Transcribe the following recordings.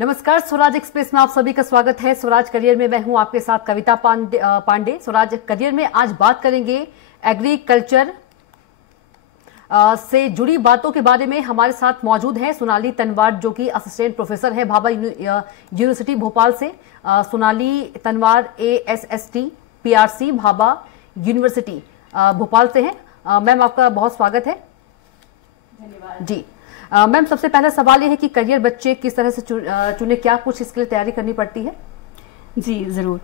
नमस्कार, स्वराज एक्सप्रेस में आप सभी का स्वागत है। स्वराज करियर में मैं हूं आपके साथ कविता पांडे। स्वराज करियर में आज बात करेंगे एग्रीकल्चर से जुड़ी बातों के बारे में। हमारे साथ मौजूद है सोनाली तनवार, जो कि असिस्टेंट प्रोफेसर है भाभा यूनिवर्सिटी भोपाल से। Sonali Tanwar ASST PRC Bhabha university Bhopal से है। मैम, आपका बहुत स्वागत है। धन्यवाद जी। मैम, सबसे पहला सवाल ये है कि करियर बच्चे किस तरह से चुने, क्या कुछ इसके लिए तैयारी करनी पड़ती है? जी जरूर,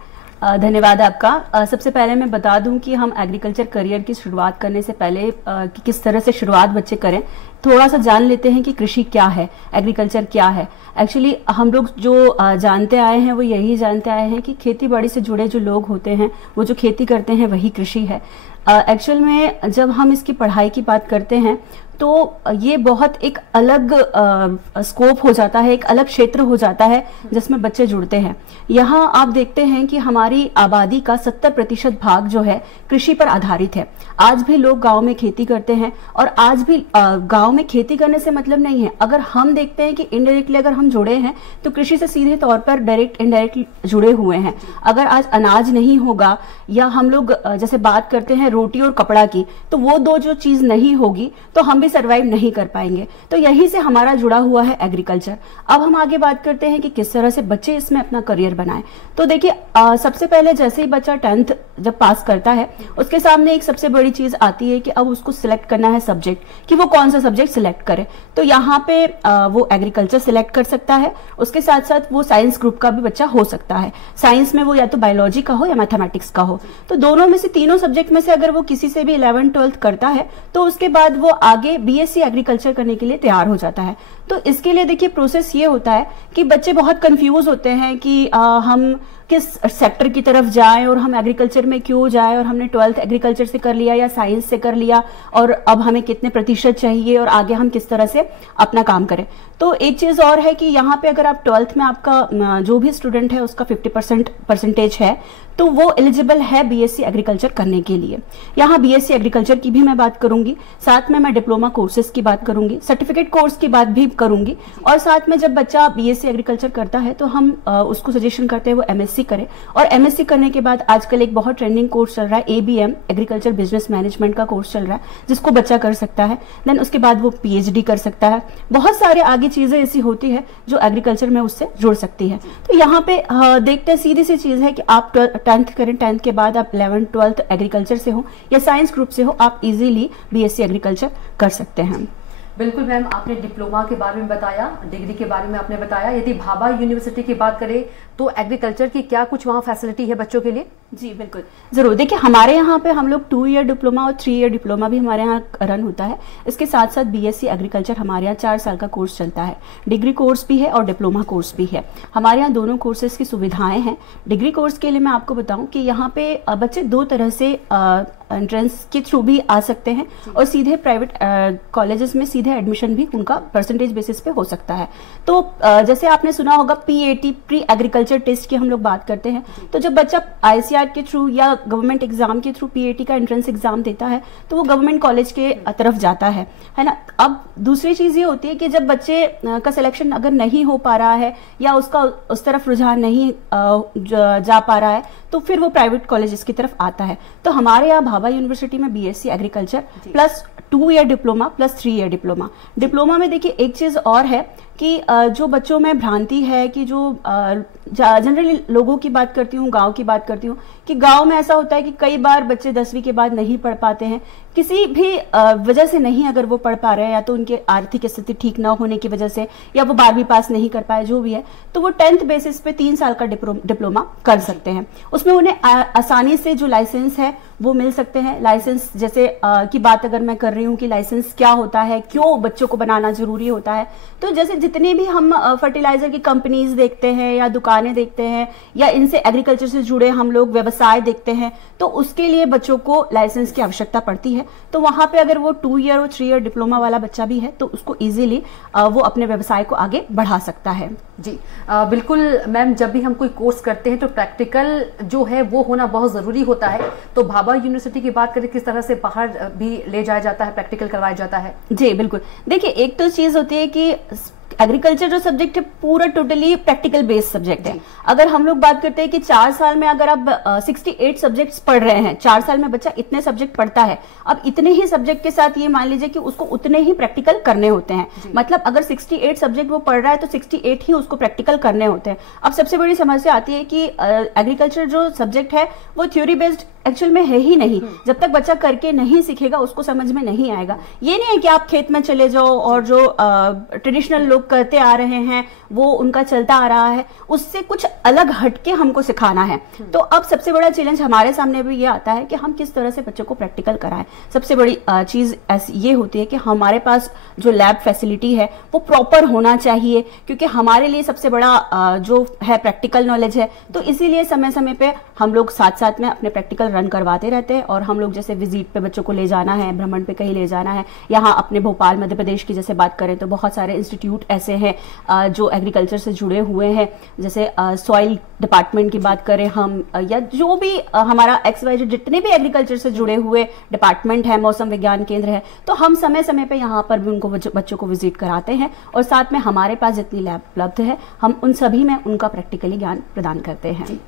धन्यवाद आपका। सबसे पहले मैं बता दूं कि हम एग्रीकल्चर करियर की शुरुआत करने से पहले कि किस तरह से शुरुआत बच्चे करें, थोड़ा सा जान लेते हैं कि कृषि क्या है, एग्रीकल्चर क्या है। एक्चुअली हम लोग जो जानते आए हैं वो यही जानते आए हैं कि खेती बाड़ी से जुड़े जो लोग होते हैं, वो जो खेती करते हैं वही कृषि है। एक्चुअल में जब हम इसकी पढ़ाई की बात करते हैं तो ये बहुत एक अलग स्कोप हो जाता है, एक अलग क्षेत्र हो जाता है जिसमें बच्चे जुड़ते हैं। यहाँ आप देखते हैं कि हमारी आबादी का 70% भाग जो है कृषि पर आधारित है। आज भी लोग गांव में खेती करते हैं और आज भी गांव में खेती करने से मतलब नहीं है। अगर हम देखते हैं कि इनडायरेक्टली अगर हम जुड़े हैं तो कृषि से सीधे तौर पर डायरेक्ट इनडायरेक्ट जुड़े हुए हैं। अगर आज अनाज नहीं होगा या हम लोग जैसे बात करते हैं रोटी और कपड़ा की, तो वो दो जो चीज नहीं होगी तो हम सरवाइव नहीं कर पाएंगे। तो यहीं से हमारा जुड़ा हुआ है एग्रीकल्चर। अब हम आगे बात करते हैं कि किस तरह से बच्चे इसमें अपना करियर बनाएं। तो देखिए, सबसे पहले जैसे ही बच्चा 10th जब पास करता है, उसके सामने एक सबसे बड़ी चीज आती है कि अब उसको सिलेक्ट करना है सब्जेक्ट, कि वो कौन सा सब्जेक्ट सिलेक्ट करे। तो यहाँ पे वो एग्रीकल्चर सिलेक्ट कर सकता है। उसके साथ साथ वो साइंस ग्रुप का भी बच्चा हो सकता है। साइंस में वो या तो बायोलॉजी का हो या मैथमेटिक्स का हो। तो दोनों में से, तीनों सब्जेक्ट में से अगर वो किसी से भी 11th-12th करता है तो उसके बाद वो आगे BSc एग्रीकल्चर करने के लिए तैयार हो जाता है। तो इसके लिए देखिए प्रोसेस ये होता है कि बच्चे बहुत कंफ्यूज होते हैं कि हम किस सेक्टर की तरफ जाएं और हम एग्रीकल्चर में क्यों जाएं, और हमने 12th एग्रीकल्चर से कर लिया या साइंस से कर लिया और अब हमें कितने प्रतिशत चाहिए और आगे हम किस तरह से अपना काम करें। तो एक चीज और है कि यहाँ पे अगर आप 12th में आपका जो भी स्टूडेंट है उसका 50% परसेंटेज है तो वो एलिजिबल है BSc एग्रीकल्चर करने के लिए। यहाँ BSc एग्रीकल्चर की भी मैं बात करूंगी, साथ में मैं डिप्लोमा कोर्सेज की बात करूंगी, सर्टिफिकेट कोर्स की बात भी करूंगी, और साथ में जब बच्चा BSc एग्रीकल्चर करता है तो हम उसको सजेशन करते हैं वो MSc करे। और MSc करने के बाद आजकल एक बहुत ट्रेंडिंग कोर्स चल रहा है, ABM एग्रीकल्चर बिजनेस मैनेजमेंट का कोर्स चल रहा है, जिसको बच्चा कर सकता है। देन उसके बाद वो PhD कर सकता है। बहुत सारे आगे चीजें ऐसी होती है जो एग्रीकल्चर में उससे जुड़ सकती है। तो यहाँ पे देखते हैं, सीधी सी चीज है कि आप 10th करें, 10th के बाद आप 11th-12th एग्रीकल्चर से हो या साइंस ग्रुप से हो, आप इजीली BSc एग्रीकल्चर कर सकते हैं। बिल्कुल मैम, आपने डिप्लोमा के बारे में बताया, डिग्री के बारे में आपने बताया। यदि भाभा यूनिवर्सिटी की बात करें तो एग्रीकल्चर की क्या कुछ वहाँ फैसिलिटी है बच्चों के लिए? जी बिल्कुल, जरूर। देखिए, हमारे यहाँ पे हम लोग 2 ईयर डिप्लोमा और 3 ईयर डिप्लोमा भी हमारे यहाँ रन होता है। इसके साथ साथ BSc एग्रीकल्चर हमारे यहाँ 4 साल का कोर्स चलता है। डिग्री कोर्स भी है और डिप्लोमा कोर्स भी है। हमारे यहाँ दोनों कोर्सेज की सुविधाएं हैं। डिग्री कोर्स के लिए मैं आपको बताऊं कि यहाँ पे बच्चे 2 तरह से एंट्रेंस के थ्रू भी आ सकते हैं और सीधे प्राइवेट कॉलेजेस में सीधे एडमिशन भी उनका परसेंटेज बेसिस पे हो सकता है। तो जैसे आपने सुना होगा PAT प्री एग्रीकल्चर टेस्ट की हम लोग बात करते हैं। तो जब बच्चा ICAR के थ्रू या गवर्नमेंट एग्जाम के थ्रू PAT का एंट्रेंस एग्जाम देता है तो वो गवर्नमेंट कॉलेज के तरफ जाता है ना। अब दूसरी चीज ये होती है कि जब बच्चे का सिलेक्शन अगर नहीं हो पा रहा है या उसका उस तरफ रुझान नहीं जा पा रहा है तो फिर वो प्राइवेट कॉलेजेस की तरफ आता है। तो हमारे यहाँ भाभा यूनिवर्सिटी में BSc agriculture plus 2 year diploma plus 3 year diploma. Diploma में देखिए एक चीज और है कि जो बच्चों में भ्रांति है कि जो जनरली लोगों की बात करती हूँ, गांव की बात करती हूँ, कि गांव में ऐसा होता है कि कई बार बच्चे 10वीं के बाद नहीं पढ़ पाते हैं, किसी भी वजह से नहीं अगर वो पढ़ पा रहे हैं, या तो उनके आर्थिक स्थिति ठीक ना होने की वजह से, या वो 12वीं पास नहीं कर पाए, जो भी है, तो वो 10th बेसिस पे 3 साल का डिप्लोमा कर सकते हैं। उसमें उन्हें आसानी से जो लाइसेंस है वो मिल सकते हैं। लाइसेंस जैसे की बात अगर मैं कर रही हूँ कि लाइसेंस क्या होता है, क्यों बच्चों को बनाना जरूरी होता है, तो जैसे जितने भी हम फर्टिलाइजर की कंपनीज देखते हैं या दुकानें देखते हैं या इनसे एग्रीकल्चर से जुड़े हम लोग व्यवसाय देखते हैं, तो उसके लिए बच्चों को लाइसेंस की आवश्यकता पड़ती है। तो वहां पे अगर वो 2 ईयर और 3 ईयर डिप्लोमा वाला बच्चा भी है तो उसको इजीली वो अपने व्यवसाय को आगे बढ़ा सकता है। जी बिल्कुल मैम, जब भी हम कोई कोर्स करते हैं तो प्रैक्टिकल जो है वो होना बहुत जरूरी होता है। तो भाभा यूनिवर्सिटी की बात करें, किस तरह से बाहर भी ले जाया जाता है, प्रैक्टिकल करवाया जाता है? जी बिल्कुल। देखिए, एक तो चीज होती है कि एग्रीकल्चर जो सब्जेक्ट है पूरा टोटली प्रैक्टिकल बेस्ड सब्जेक्ट है। अगर हम लोग बात करते हैं कि 4 साल में अगर आप 68 सब्जेक्ट्स पढ़ रहे हैं, 4 साल में बच्चा इतने सब्जेक्ट पढ़ता है, अब इतने ही सब्जेक्ट के साथ ये मान लीजिए कि उसको उतने ही प्रैक्टिकल करने होते हैं। मतलब अगर 68 सब्जेक्ट वो पढ़ रहा है तो 68 ही उसको प्रैक्टिकल करने होते हैं। अब सबसे बड़ी समस्या आती है कि एग्रीकल्चर जो सब्जेक्ट है वो थ्योरी बेस्ड एक्चुअल में है ही नहीं। जब तक बच्चा करके नहीं सीखेगा उसको समझ में नहीं आएगा। ये नहीं है कि आप खेत में चले जाओ और जो ट्रेडिशनल लोग करते आ रहे हैं वो उनका चलता आ रहा है, उससे कुछ अलग हटके हमको सिखाना है। तो अब सबसे बड़ा चैलेंज हमारे सामने भी ये आता है कि हम किस तरह से बच्चों को प्रैक्टिकल कराएं। सबसे बड़ी चीज ये होती है कि हमारे पास जो लैब फैसिलिटी है वो प्रॉपर होना चाहिए, क्योंकि हमारे लिए सबसे बड़ा जो है प्रैक्टिकल नॉलेज है। तो इसीलिए समय समय पे हम लोग साथ साथ में अपने प्रैक्टिकल रन करवाते रहते हैं। और हम लोग जैसे विजिट पे बच्चों को ले जाना है, भ्रमण पे कहीं ले जाना है, यहाँ अपने भोपाल मध्य प्रदेश की जैसे बात करें तो बहुत सारे इंस्टीट्यूट ऐसे हैं जो एग्रीकल्चर से जुड़े हुए हैं। जैसे सॉइल डिपार्टमेंट की बात करें हम, या जो भी हमारा XYZ जितने भी एग्रीकल्चर से जुड़े हुए डिपार्टमेंट है, मौसम विज्ञान केंद्र है, तो हम समय समय पे यहाँ पर भी उनको बच्चों को विजिट कराते हैं। और साथ में हमारे पास जितनी लैब उपलब्ध है हम उन सभी में उनका प्रैक्टिकली ज्ञान प्रदान करते हैं।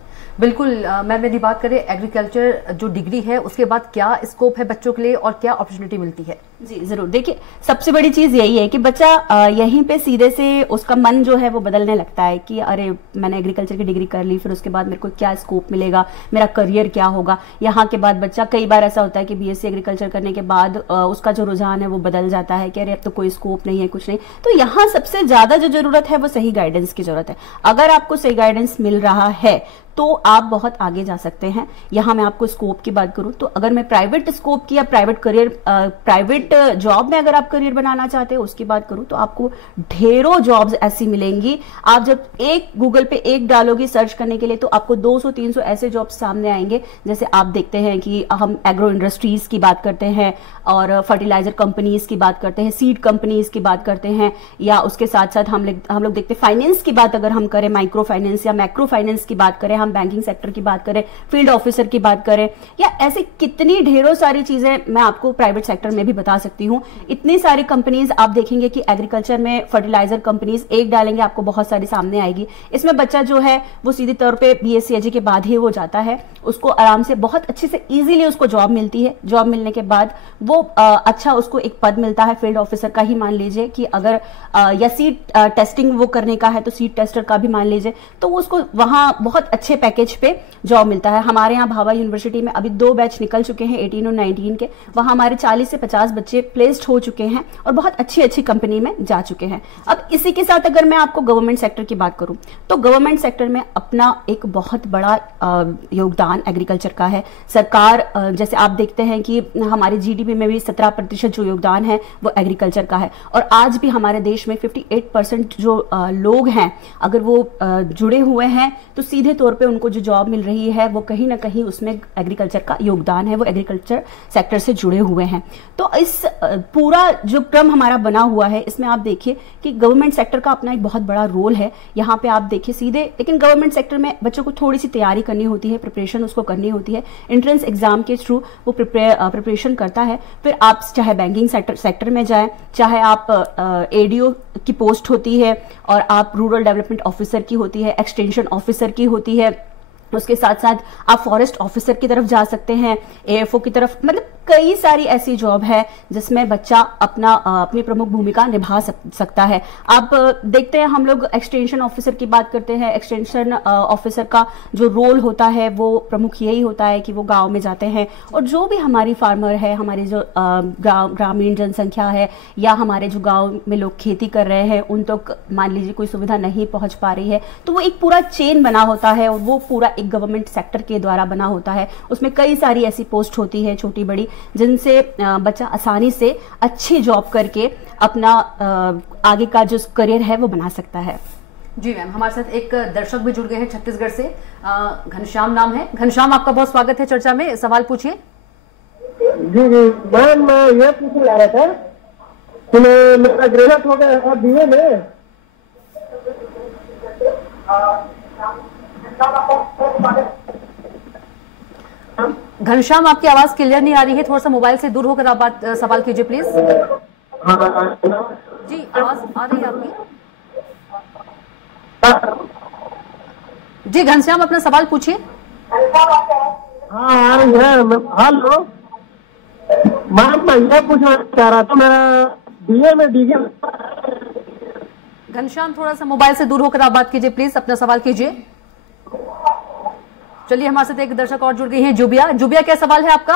बिल्कुल मैम, यदि बात करें एग्रीकल्चर जो डिग्री है उसके बाद क्या स्कोप है बच्चों के लिए और क्या अपॉर्चुनिटी मिलती है? जी जरूर, देखिए सबसे बड़ी चीज यही है कि बच्चा यहीं पे सीधे से उसका मन जो है वो बदलने लगता है कि अरे मैंने एग्रीकल्चर की डिग्री कर ली, फिर उसके बाद मेरे को क्या स्कोप मिलेगा, मेरा करियर क्या होगा। यहाँ के बाद बच्चा, कई बार ऐसा होता है कि BSc एग्रीकल्चर करने के बाद उसका जो रुझान है वो बदल जाता है कि अरे अब तो कोई स्कोप नहीं है, कुछ नहीं। तो यहाँ सबसे ज्यादा जो जरूरत है वो सही गाइडेंस की जरूरत है। अगर आपको सही गाइडेंस मिल रहा है तो आप बहुत आगे जा सकते हैं। यहाँ मैं आपको स्कोप की बात करूं तो अगर मैं प्राइवेट स्कोप की या प्राइवेट करियर, प्राइवेट जॉब में अगर आप करियर बनाना चाहते हैं उसकी बात करूं तो आपको ढेरों जॉब्स ऐसी मिलेंगी। आप जब एक गूगल पे एक डालोगे सर्च करने के लिए तो आपको 200-300 ऐसे जॉब्स सामने आएंगे। जैसे आप देखते हैं कि हम एग्रो इंडस्ट्रीज की बात करते हैं और फर्टिलाइजर कंपनीज की बात करते हैं, सीड कंपनीज की बात करते हैं, या उसके साथ साथ हम लोग देखते हैं फाइनेंस की बात अगर हम करें, माइक्रो फाइनेंस या मैक्रो फाइनेंस की बात करें, बैंकिंग सेक्टर की बात करें, फील्ड ऑफिसर की बात करें, या ऐसी कितनी ढेरों सारी चीजें मैं आपको प्राइवेट सेक्टर में भी बता सकती हूं। इतनी सारी कंपनीज आप देखेंगे कि एग्रीकल्चर में फर्टिलाइजर कंपनीज एक डालेंगे आपको बहुत सारी सामने आएगी। इसमें बच्चा जो है वो सीधे तौर पे BSc AG के बाद ही वो जाता है, उसको आराम से बहुत अच्छे से इजीली उसको जॉब मिलती है। जॉब मिलने के बाद वो अच्छा उसको एक पद मिलता है फील्ड ऑफिसर का ही मान लीजिए कि अगर या सीड टेस्टिंग वो करने का है तो सीड टेस्टर का भी मान लीजिए, तो उसको वहां बहुत अच्छे पैकेज पे जॉब मिलता है। हमारे यहाँ भाभा यूनिवर्सिटी में अभी 2 बैच निकल चुके हैं 18 और 19 के, वहां हमारे 40 से 50 बच्चे प्लेस्ड हो चुके हैं और बहुत अच्छी अच्छी कंपनी में जा चुके हैं। अब इसी के साथ अगर मैं आपको गवर्नमेंट सेक्टर की बात करूं तो गवर्नमेंट सेक्टर में अपना एक बहुत बड़ा योगदान एग्रीकल्चर का है। सरकार जैसे आप देखते हैं कि हमारे GDP में भी 17% जो योगदान है वो एग्रीकल्चर का है। और आज भी हमारे देश में 58% जो लोग हैं अगर वो जुड़े हुए हैं तो सीधे तौर पे उनको जो जॉब मिल रही है वो कहीं ना कहीं उसमें एग्रीकल्चर का योगदान है, वो एग्रीकल्चर सेक्टर से जुड़े हुए हैं। तो इस पूरा जो क्रम हमारा बना हुआ है इसमें आप देखिए कि गवर्नमेंट सेक्टर का अपना एक बहुत बड़ा रोल है। यहाँ पे आप देखिए सीधे, लेकिन गवर्नमेंट सेक्टर में बच्चों को थोड़ी सी तैयारी करनी होती है, प्रिपरेशन उसको करनी होती है। एंट्रेंस एग्जाम के थ्रू वो प्रिपरेशन करता है। फिर आप चाहे बैंकिंग सेक्टर में जाए, चाहे आप ADO की पोस्ट होती है और आप रूरल डेवलपमेंट ऑफिसर की होती है, एक्सटेंशन ऑफिसर की होती है, उसके साथ साथ आप फॉरेस्ट ऑफिसर की तरफ जा सकते हैं, AFO की तरफ। मतलब कई सारी ऐसी जॉब है जिसमें बच्चा अपनी प्रमुख भूमिका निभा सकता है। आप देखते हैं हम लोग एक्सटेंशन ऑफिसर की बात करते हैं। एक्सटेंशन ऑफिसर का जो रोल होता है वो प्रमुख यही होता है कि वो गांव में जाते हैं और जो भी हमारी फार्मर है, हमारी जो ग्रामीण जनसंख्या है या हमारे जो गाँव में लोग खेती कर रहे हैं उन तक मान लीजिए कोई सुविधा नहीं पहुंच पा रही है, तो वो एक पूरा चेन बना होता है और वो पूरा एक गवर्नमेंट सेक्टर के द्वारा बना होता है। उसमें कई सारी ऐसी पोस्ट होती है छोटी बड़ी जिनसे बच्चा आसानी से अच्छी जॉब करके अपना आगे का जो करियर है वो बना सकता है। जी मैम, हमारे साथ एक दर्शक भी जुड़ गए हैं छत्तीसगढ़ से, घनश्याम नाम है। घनश्याम, आपका बहुत स्वागत है चर्चा में, सवाल पूछिए। जी जी मैम, मैं ये पूछने जा रहा था कि मेरा ग्रेजुएट हो गया है BA में। घनश्याम, आपकी आवाज क्लियर नहीं आ रही है, थोड़ा सा मोबाइल से दूर होकर आप सवाल कीजिए प्लीज। जी, आवाज आ रही है आपकी? जी घनश्याम, अपना सवाल पूछिए। हाँ हेलो मैम, मैं ये पूछना चाह रहा था, मेरा बीए में डिग्री। घनश्याम, थोड़ा सा मोबाइल से दूर होकर आप बात कीजिए प्लीज, अपना सवाल कीजिए। चलिए, हमारे साथ एक दर्शक और जुड़ गई हैं, जुबिया। जुबिया, क्या सवाल है आपका?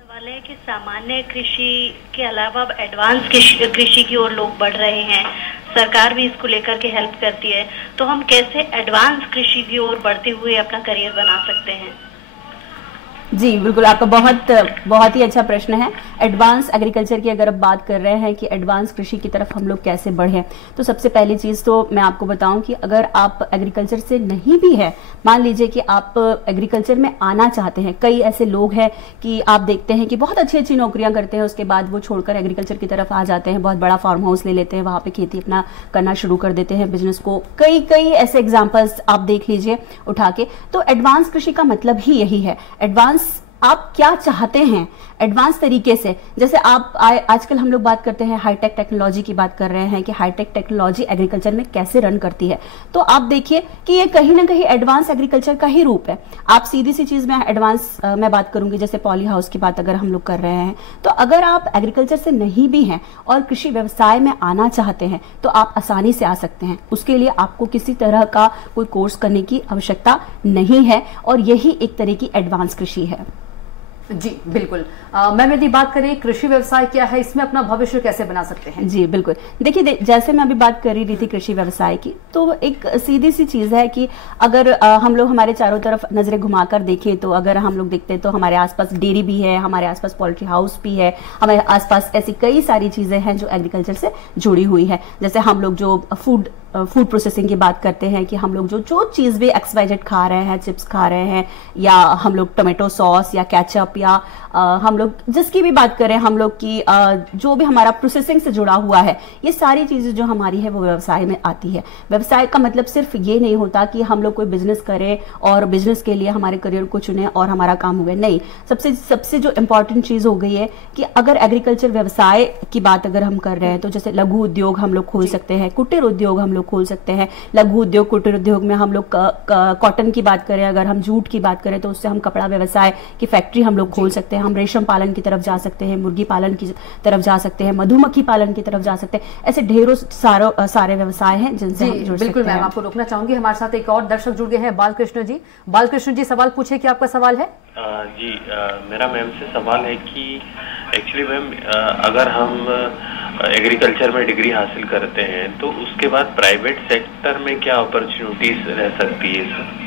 सवाल है कि सामान्य कृषि के अलावा अब एडवांस कृषि की ओर लोग बढ़ रहे हैं, सरकार भी इसको लेकर के हेल्प करती है, तो हम कैसे एडवांस कृषि की ओर बढ़ते हुए अपना करियर बना सकते हैं? जी बिल्कुल, आपका बहुत ही अच्छा प्रश्न है। एडवांस एग्रीकल्चर की अगर आप बात कर रहे हैं कि एडवांस कृषि की तरफ हम लोग कैसे बढ़े, तो सबसे पहली चीज तो मैं आपको बताऊं कि अगर आप एग्रीकल्चर से नहीं भी है, मान लीजिए कि आप एग्रीकल्चर में आना चाहते हैं, कई ऐसे लोग हैं कि आप देखते हैं कि बहुत अच्छी अच्छी नौकरियां करते हैं, उसके बाद वो छोड़कर एग्रीकल्चर की तरफ आ जाते हैं, बहुत बड़ा फार्म हाउस ले लेते हैं, वहां पे खेती अपना करना शुरू कर देते हैं, बिजनेस को। कई ऐसे एग्जाम्पल्स आप देख लीजिए उठा के। तो एडवांस कृषि का मतलब ही यही है। एडवांस आप क्या चाहते हैं एडवांस तरीके से, जैसे आप आजकल हम लोग बात करते हैं हाईटेक टेक्नोलॉजी की बात कर रहे हैं कि हाईटेक टेक्नोलॉजी एग्रीकल्चर में कैसे रन करती है, तो आप देखिए कि ये कहीं ना कहीं एडवांस एग्रीकल्चर का ही रूप है। आप सीधी सी चीज में एडवांस मैं बात करूंगी, जैसे पॉली हाउस की बात अगर हम लोग कर रहे हैं, तो अगर आप एग्रीकल्चर से नहीं भी हैं और कृषि व्यवसाय में आना चाहते हैं तो आप आसानी से आ सकते हैं। उसके लिए आपको किसी तरह का कोई कोर्स करने की आवश्यकता नहीं है, और यही एक तरह की एडवांस कृषि है। जी बिल्कुल। मैम, यदि बात करें कृषि व्यवसाय क्या है, इसमें अपना भविष्य कैसे बना सकते हैं? जी बिल्कुल, देखिए जैसे मैं अभी बात कर रही थी कृषि व्यवसाय की, तो एक सीधी सी चीज है कि अगर हम लोग हमारे चारों तरफ नजरें घुमाकर देखें, तो अगर हम लोग देखते हैं तो हमारे आसपास डेयरी भी है, हमारे आसपास पोल्ट्री हाउस भी है, हमारे आसपास ऐसी कई सारी चीजें हैं जो एग्रीकल्चर से जुड़ी हुई है। जैसे हम लोग जो फूड प्रोसेसिंग की बात करते हैं कि हम लोग जो चीज भी XYZ खा रहे हैं, चिप्स खा रहे हैं, या हम लोग टोमेटो सॉस या केचप, या हम लोग जिसकी भी बात करें, हम लोग की जो भी हमारा प्रोसेसिंग से जुड़ा हुआ है, ये सारी चीजें जो हमारी है वो व्यवसाय में आती है। व्यवसाय का मतलब सिर्फ ये नहीं होता कि हम लोग कोई बिजनेस करें और बिजनेस के लिए हमारे करियर को चुने और हमारा काम हो गया, नहीं। सबसे जो इम्पोर्टेंट चीज हो गई है कि अगर एग्रीकल्चर व्यवसाय की बात अगर हम कर रहे हैं, तो जैसे लघु उद्योग हम लोग खोल सकते हैं, कुटीर उद्योग हम लोग खोल सकते हैं। लघु उद्योग कुटीर उद्योग में हम लोग कॉटन की बात करें, अगर हम जूट की बात करें, तो उससे हम कपड़ा व्यवसाय की फैक्ट्री हम लोग खोल सकते हैं। हम रेशम पालन की तरफ जा सकते हैं, मुर्गी पालन की तरफ जा सकते हैं, मधुमक्खी पालन की तरफ जा सकते हैं। ऐसे ढेरों सारे व्यवसाय हैं जिनसे हम जुड़ सकते हैं। बिल्कुल मैम, आपको रोकना चाहूंगी, हमारे साथ एक और दर्शक जुड़ गए हैं, बालकृष्ण जी। बालकृष्ण जी, सवाल पूछिए, क्या आपका सवाल है? जी मेरा मैम से सवाल है कि एक्चुअली मैम अगर हम एग्रीकल्चर में डिग्री हासिल करते हैं तो उसके बाद प्राइवेट सेक्टर में क्या अपॉर्चुनिटीज रह सकती है सर?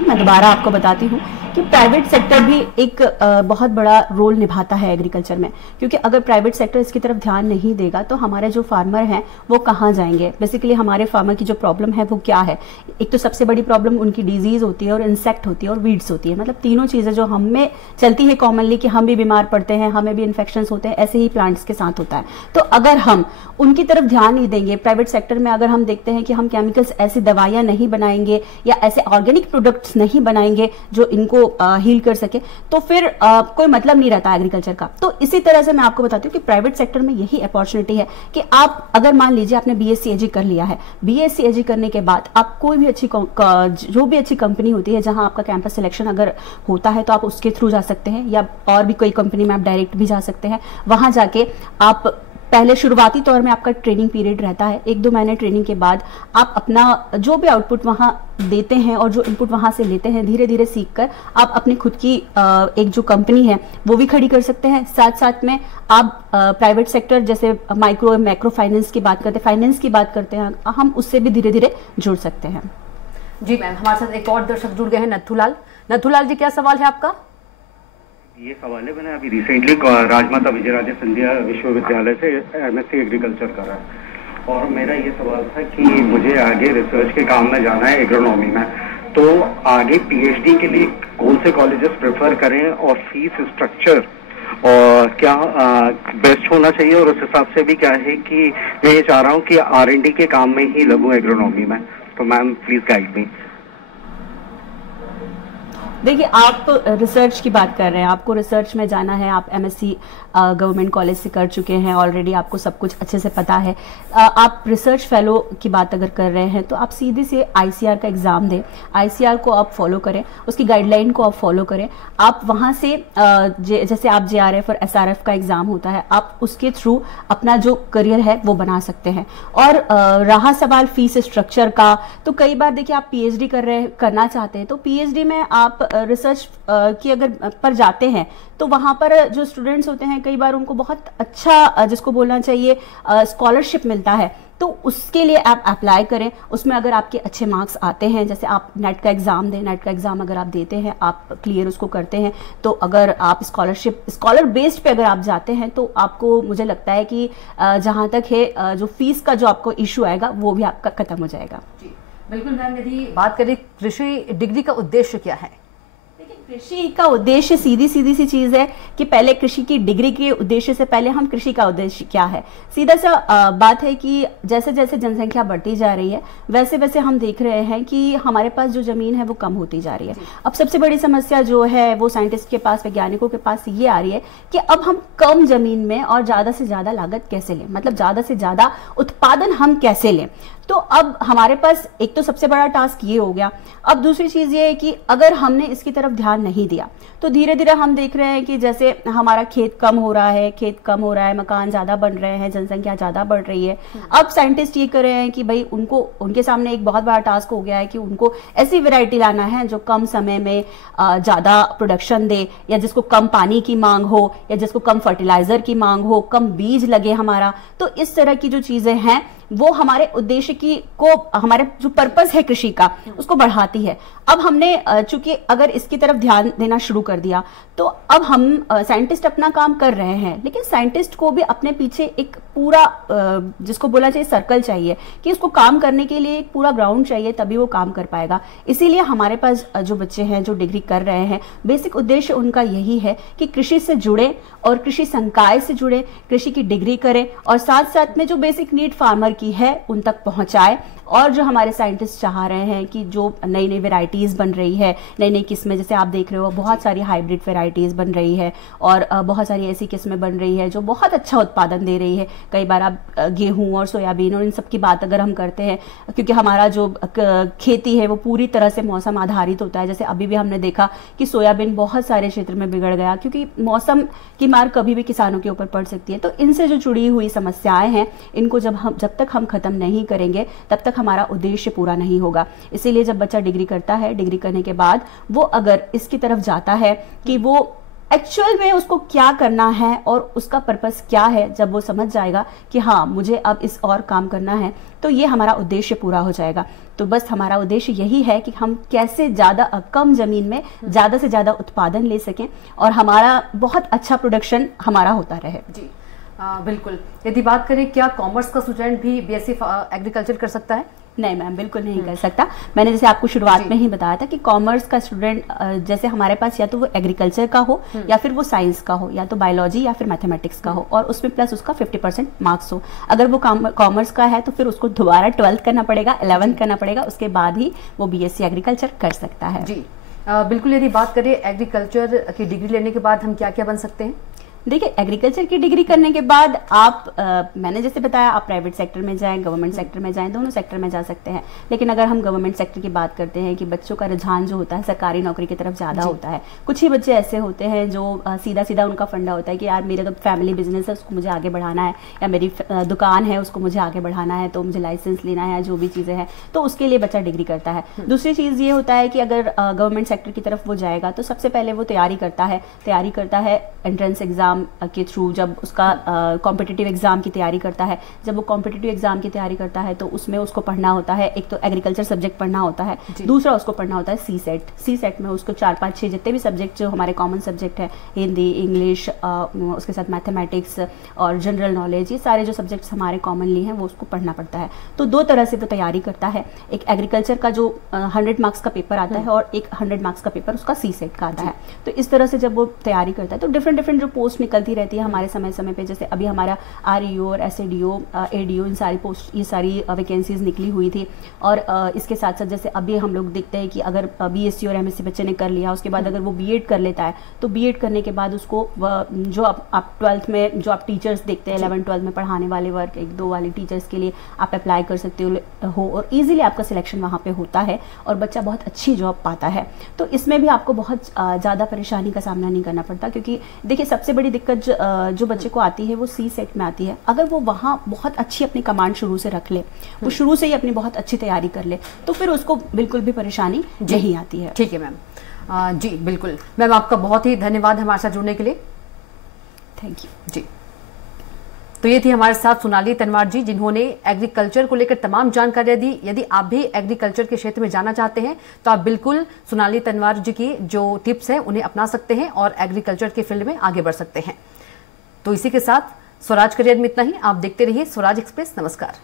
मैं दोबारा आपको बताती हूँ कि प्राइवेट सेक्टर भी एक बहुत बड़ा रोल निभाता है एग्रीकल्चर में, क्योंकि अगर प्राइवेट सेक्टर इसकी तरफ ध्यान नहीं देगा तो हमारे जो फार्मर हैं वो कहाँ जाएंगे। बेसिकली हमारे फार्मर की जो प्रॉब्लम है वो क्या है, एक तो सबसे बड़ी प्रॉब्लम उनकी डिजीज होती है, और इंसेक्ट होती है, और वीड्स होती है। मतलब तीनों चीजें जो हम में चलती है कॉमनली कि हम भी बीमार पड़ते हैं, हमें भी इन्फेक्शन होते हैं, ऐसे ही प्लांट्स के साथ होता है। तो अगर हम उनकी तरफ ध्यान नहीं देंगे, प्राइवेट सेक्टर में अगर हम देखते हैं कि हम केमिकल्स ऐसी दवाइयां नहीं बनाएंगे या ऐसे ऑर्गेनिक प्रोडक्ट्स नहीं बनाएंगे जो इनको हील कर सके, तो फिर कोई मतलब नहीं रहता एग्रीकल्चर का। तो इसी तरह से मैं आपको बताती हूँ कि प्राइवेट सेक्टर में यही अपॉर्चुनिटी है कि आप अगर मान लीजिए आपने BSc AG कर लिया है, BSc AG करने के बाद आप कोई भी जो भी अच्छी कंपनी होती है जहां आपका कैंपस सिलेक्शन अगर होता है तो आप उसके थ्रू जा सकते हैं, या और भी कोई कंपनी में आप डायरेक्ट भी जा सकते हैं। वहां जाके आप पहले शुरुआती तौर में आपका ट्रेनिंग पीरियड रहता है, 1-2 महीने ट्रेनिंग के बाद आप अपना जो भी आउटपुट वहां देते हैं और जो इनपुट वहां से लेते हैं, धीरे धीरे सीखकर आप अपनी खुद की एक जो कंपनी है वो भी खड़ी कर सकते हैं। साथ साथ में आप प्राइवेट सेक्टर जैसे मैक्रो फाइनेंस की बात करते हैं, हम उससे भी धीरे धीरे जुड़ सकते हैं। जी मैम, हमारे साथ एक और दर्शक जुड़ गए हैं, नथुलाल जी, क्या सवाल है आपका? ये सवाल है, मैंने अभी रिसेंटली राजमाता विजयराजे सिंधिया विश्वविद्यालय से MSc एग्रीकल्चर करा है, और मेरा ये सवाल था कि मुझे आगे रिसर्च के काम में जाना है एग्रोनॉमी में, तो आगे PhD के लिए कौन से कॉलेजेस प्रेफर करें और फीस स्ट्रक्चर और क्या बेस्ट होना चाहिए, और उस हिसाब से भी क्या है कि मैं ये चाह रहा हूँ कि R&D के काम में ही लगूं एग्रोनॉमी में, तो मैम प्लीज गाइड मी। देखिए, आप रिसर्च की बात कर रहे हैं, आपको रिसर्च में जाना है, आप एमएससी गवर्नमेंट कॉलेज से कर चुके हैं ऑलरेडी, आपको सब कुछ अच्छे से पता है। आप रिसर्च फेलो की बात अगर कर रहे हैं तो आप सीधे से आईसीआर का एग्जाम दें, आईसीआर को आप फॉलो करें, उसकी गाइडलाइन को आप फॉलो करें। आप वहां से जैसे आप जेआरएफ और एसआरएफ का एग्जाम होता है, आप उसके थ्रू अपना जो करियर है वो बना सकते हैं। और रहा सवाल फीस स्ट्रक्चर का, तो कई बार देखिए आप पीएचडी करना चाहते हैं तो पीएचडी में आप रिसर्च की अगर पर जाते हैं तो वहां पर जो स्टूडेंट्स होते हैं कई बार उनको बहुत अच्छा, जिसको बोलना चाहिए, स्कॉलरशिप मिलता है, तो उसके लिए आप अप्लाई करें। उसमें अगर आपके अच्छे मार्क्स आते हैं, जैसे आप नेट का एग्जाम दें, नेट का एग्जाम अगर आप देते हैं, आप क्लियर उसको करते हैं, तो अगर आप स्कॉलर बेस्ड पे अगर आप जाते हैं तो आपको, मुझे लगता है कि जहां तक है जो फीस का जो आपको इश्यू आएगा वो भी आपका खत्म हो जाएगा। जी बिल्कुल मैम। यदि बात करें कृषि डिग्री का उद्देश्य क्या है? कृषि का उद्देश्य सीधी सी चीज है कि पहले कृषि की डिग्री के उद्देश्य से पहले हम कृषि का उद्देश्य क्या है। सीधा सा बात है कि जैसे जैसे जनसंख्या बढ़ती जा रही है वैसे वैसे हम देख रहे हैं कि हमारे पास जो जमीन है वो कम होती जा रही है। अब सबसे बड़ी समस्या जो है वो साइंटिस्ट के पास, वैज्ञानिकों के पास ये आ रही है कि अब हम कम जमीन में और ज्यादा से ज्यादा लागत कैसे लें, मतलब ज्यादा से ज्यादा उत्पादन हम कैसे लें। तो अब हमारे पास एक तो सबसे बड़ा टास्क ये हो गया। अब दूसरी चीज ये है कि अगर हमने इसकी तरफ ध्यान नहीं दिया तो धीरे धीरे हम देख रहे हैं कि जैसे हमारा खेत कम हो रहा है, मकान ज्यादा बन रहे हैं, जनसंख्या ज्यादा बढ़ रही है। अब साइंटिस्ट ये कर रहे हैं कि भाई उनके सामने एक बहुत बड़ा टास्क हो गया है कि उनको ऐसी वैरायटी लाना है जो कम समय में ज्यादा प्रोडक्शन दे, या जिसको कम पानी की मांग हो, या जिसको कम फर्टिलाइजर की मांग हो, कम बीज लगे हमारा। तो इस तरह की जो चीजें हैं वो हमारे उद्देश्य को, हमारे जो पर्पस है कृषि का, उसको बढ़ाती है। अब हमने चूंकि अगर इसकी तरफ ध्यान देना शुरू कर दिया तो अब हम साइंटिस्ट अपना काम कर रहे हैं, लेकिन साइंटिस्ट को भी अपने पीछे एक पूरा जिसको बोला चाहिए सर्कल चाहिए कि उसको काम करने के लिए एक पूरा ग्राउंड चाहिए, तभी वो काम कर पाएगा। इसीलिए हमारे पास जो बच्चे हैं जो डिग्री कर रहे हैं, बेसिक उद्देश्य उनका यही है कि कृषि से जुड़े और कृषि संकाय से जुड़े, कृषि की डिग्री करें और साथ साथ में जो बेसिक नीड फार्मर की है उन तक पहुंचाए। और जो हमारे साइंटिस्ट चाह रहे हैं कि जो नई नई वेराइटीज बन रही है, नई नई किस्में, जैसे आप देख रहे हो बहुत सारी हाइब्रिड वेराइटीज बन रही है और बहुत सारी ऐसी किस्में बन रही है जो बहुत अच्छा उत्पादन दे रही है। कई बार आप गेहूं और सोयाबीन और इन सब की बात अगर हम करते हैं, क्योंकि हमारा जो खेती है वो पूरी तरह से मौसम आधारित होता है। जैसे अभी भी हमने देखा कि सोयाबीन बहुत सारे क्षेत्र में बिगड़ गया, क्योंकि मौसम की मार कभी भी किसानों के ऊपर पड़ सकती है। तो इनसे जो जुड़ी हुई समस्याएं हैं, इनको जब तक हम खत्म नहीं करेंगे तब तक हमारा उद्देश्य पूरा नहीं होगा। इसीलिए जब बच्चा डिग्री करता है, डिग्री करने के बाद वो अगर इसकी तरफ जाता है कि वो एक्चुअल में उसको क्या करना है और उसका पर्पस क्या है, जब वो समझ जाएगा कि हाँ मुझे अब इस और काम करना है, तो ये हमारा उद्देश्य पूरा हो जाएगा। तो बस हमारा उद्देश्य यही है कि हम कैसे ज्यादा कम जमीन में ज्यादा से ज्यादा उत्पादन ले सकें और हमारा बहुत अच्छा प्रोडक्शन हमारा होता रहे। जी बिल्कुल। यदि बात करें, क्या कॉमर्स का स्टूडेंट भी बीएससी एग्रीकल्चर कर सकता है? नहीं मैम, बिल्कुल नहीं कर सकता। मैंने जैसे आपको शुरुआत में ही बताया था कि कॉमर्स का स्टूडेंट जैसे हमारे पास या तो वो एग्रीकल्चर का हो या फिर वो साइंस का हो, या तो बायोलॉजी या फिर मैथमेटिक्स का हो, और उसमें प्लस उसका 50% मार्क्स हो। अगर वो कॉमर्स का है तो फिर उसको दोबारा 12th करना पड़ेगा, 11th करना पड़ेगा, उसके बाद ही वो बीएससी एग्रीकल्चर कर सकता है। जी बिल्कुल। यदि बात करें एग्रीकल्चर की डिग्री लेने के बाद हम क्या क्या बन सकते हैं? देखिए, एग्रीकल्चर की डिग्री करने के बाद आप मैंने जैसे बताया, आप प्राइवेट सेक्टर में जाएं, गवर्नमेंट सेक्टर में जाएं, दोनों सेक्टर में जा सकते हैं। लेकिन अगर हम गवर्नमेंट सेक्टर की बात करते हैं कि बच्चों का रुझान जो होता है सरकारी नौकरी की तरफ ज्यादा होता है। कुछ ही बच्चे ऐसे होते हैं जो सीधा सीधा उनका फंडा होता है कि यार मेरा तो फैमिली बिजनेस है, उसको मुझे आगे बढ़ाना है, या मेरी दुकान है उसको मुझे आगे बढ़ाना है, तो मुझे लाइसेंस लेना है, जो भी चीजें हैं, तो उसके लिए बच्चा डिग्री करता है। दूसरी चीज ये होता है कि अगर गवर्नमेंट सेक्टर की तरफ वो जाएगा तो सबसे पहले वो तैयारी करता है एंट्रेंस एग्जाम के थ्रू। जब उसका कॉम्पिटिटिव एग्जाम की तैयारी करता है, जब वो कॉम्पिटिटिव एग्जाम की तैयारी करता है तो उसमें उसको पढ़ना होता है, एक तो एग्रीकल्चर सब्जेक्ट पढ़ना होता है, दूसरा उसको पढ़ना होता है सी सेट में उसको 4, 5, 6 जितने भी सब्जेक्ट जो हमारे कॉमन सब्जेक्ट है, हिंदी, इंग्लिश, उसके साथ मैथमेटिक्स और जनरल नॉलेज, ये सारे जो सब्जेक्ट्स हमारे कॉमनली हैं वो उसको पढ़ना पड़ता है। तो 2 तरह से वो तैयारी करता है। एक एग्रीकल्चर का जो 100 मार्क्स का पेपर आता है और एक 100 मार्क्स का पेपर उसका सी सेट का आता है। तो इस तरह से जब वो तैयारी करता है तो डिफरेंट जो पोस्ट निकलती रहती है हमारे समय समय पे। जैसे अभी हमारा REO और SADO ADO इन सारी पोस्ट, ये सारी वैकेंसीज निकली हुई थी। और इसके साथ साथ जैसे अभी हम लोग देखते हैं कि अगर BSc और MSc बच्चे ने कर लिया, उसके बाद अगर वो B.Ed कर लेता है तो B.Ed करने के बाद उसको जो आप 12th में जो आप टीचर्स देखते हैं 11-12 में पढ़ाने वाले वर्ग 1-2 वाले टीचर्स के लिए आप अप्लाई कर सकते हो और इजीली आपका सिलेक्शन वहाँ पे होता है और बच्चा बहुत अच्छी जॉब पाता है। तो इसमें भी आपको बहुत ज़्यादा परेशानी का सामना नहीं करना पड़ता, क्योंकि देखिए सबसे बड़ी दिक्कत जो बच्चे को आती है वो C-सेट में आती है। अगर वो वहाँ बहुत अच्छी अपनी कमांड शुरू से रख ले, वो शुरू से ही अपनी बहुत अच्छी तैयारी कर ले, तो फिर उसको बिल्कुल भी परेशानी नहीं आती है। ठीक है मैम, जी बिल्कुल मैम, आपका बहुत ही धन्यवाद हमारे साथ जुड़ने के लिए। थैंक यू जी। तो ये थी हमारे साथ सोनाली तनवार जी, जिन्होंने एग्रीकल्चर को लेकर तमाम जानकारियां दी। यदि आप भी एग्रीकल्चर के क्षेत्र में जाना चाहते हैं तो आप बिल्कुल सोनाली तनवार जी की जो टिप्स हैं उन्हें अपना सकते हैं और एग्रीकल्चर के फील्ड में आगे बढ़ सकते हैं। तो इसी के साथ स्वराज करियर में इतना ही। आप देखते रहिए स्वराज एक्सप्रेस। नमस्कार।